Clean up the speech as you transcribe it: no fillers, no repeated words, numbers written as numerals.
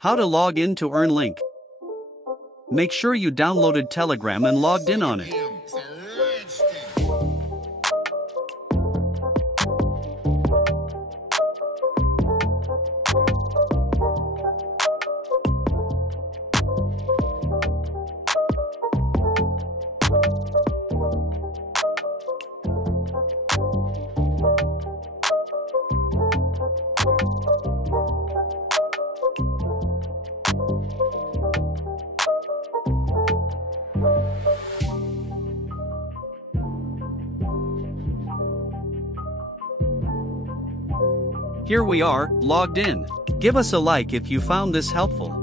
How to log in to EarnLink. Make sure you downloaded Telegram and logged in on it. Here we are, logged in. Give us a like if you found this helpful.